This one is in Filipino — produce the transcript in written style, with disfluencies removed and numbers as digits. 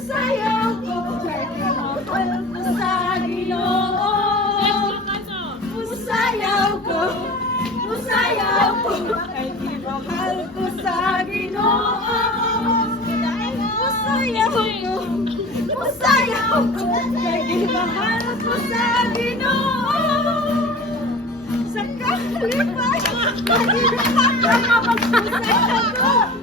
Musayaw ko, mahal ko sa Ginoo. Musayaw ko, ay di mahal ko sa Ginoo. Musayaw ko, ay di mahal ko sa Ginoo. Sa kalipay, ay di mahal ko sa Ginoo.